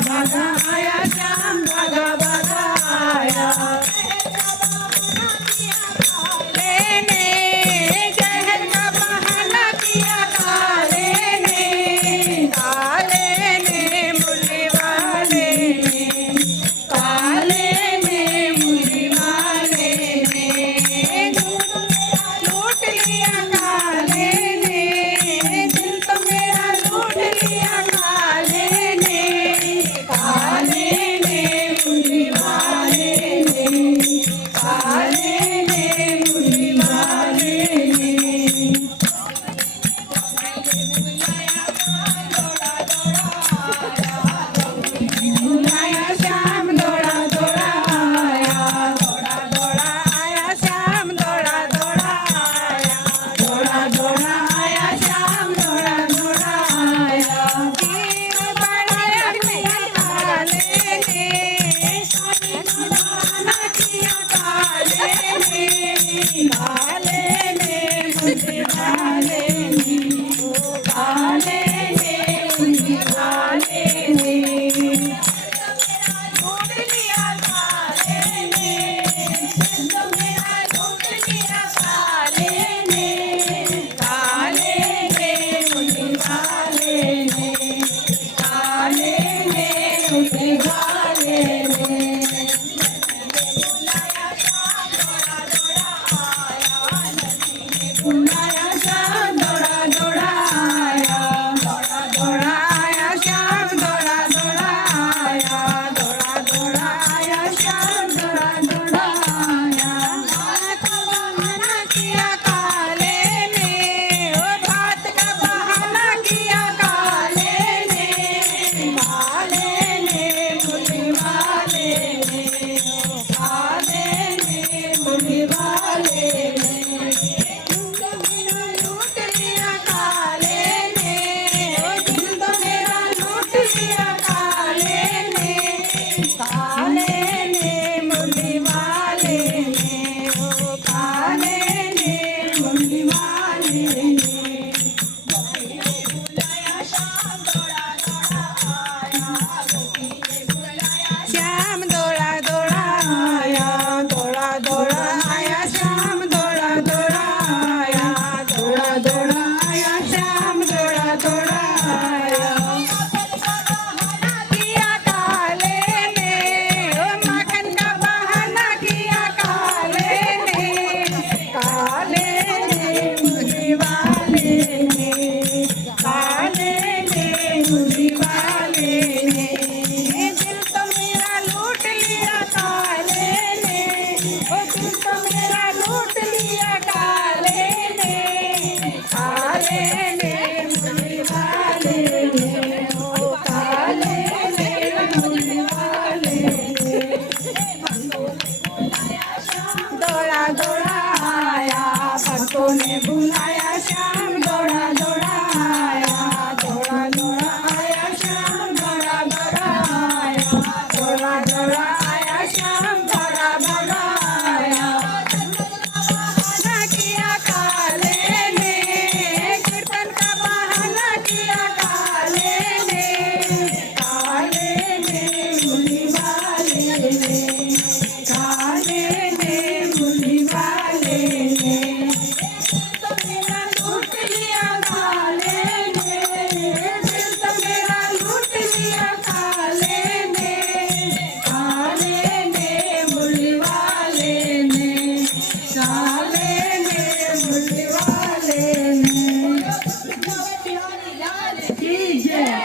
भागा आया श्याम भागा भागा आया लेने जहर का बहाना किया काले ने मुरली वाले ने काले ने मुरली वाले ने लूट लिया काले ने दिल तो मेरा लूट लिया काले ने मुरली वाले ने काले ने मुरली वाले ने बुलाया श्याम दौड़ा दौड़ा आया श्याम दौड़ा दौड़ा आया श्याम दौड़ा दौड़ा आया तीर बढ़ाया किया काले ने बहाना किया काले ने मुझे वाले ने काले ने मुझे वाले ने लूट लिया काले ने तो मेरा लूट लिया काले ने मुझे वाले ने मुझे वाले ने बुलाया श्याम दौड़ा दौड़ा आया श्याम दौड़ा दौड़ा आया श्याम दौड़ा दौड़ा आया बहाना किया काले ने ओ बात का बहाना किया काले ने मुरली वाले ने काले ने मुरली वाले ने लूट लिया काले ने ओ दिल तो मेरा लूट लिया काले ने मुरली वाले ने ओ काले ने मुरली वाले ने बुलाया श्याम दौड़ा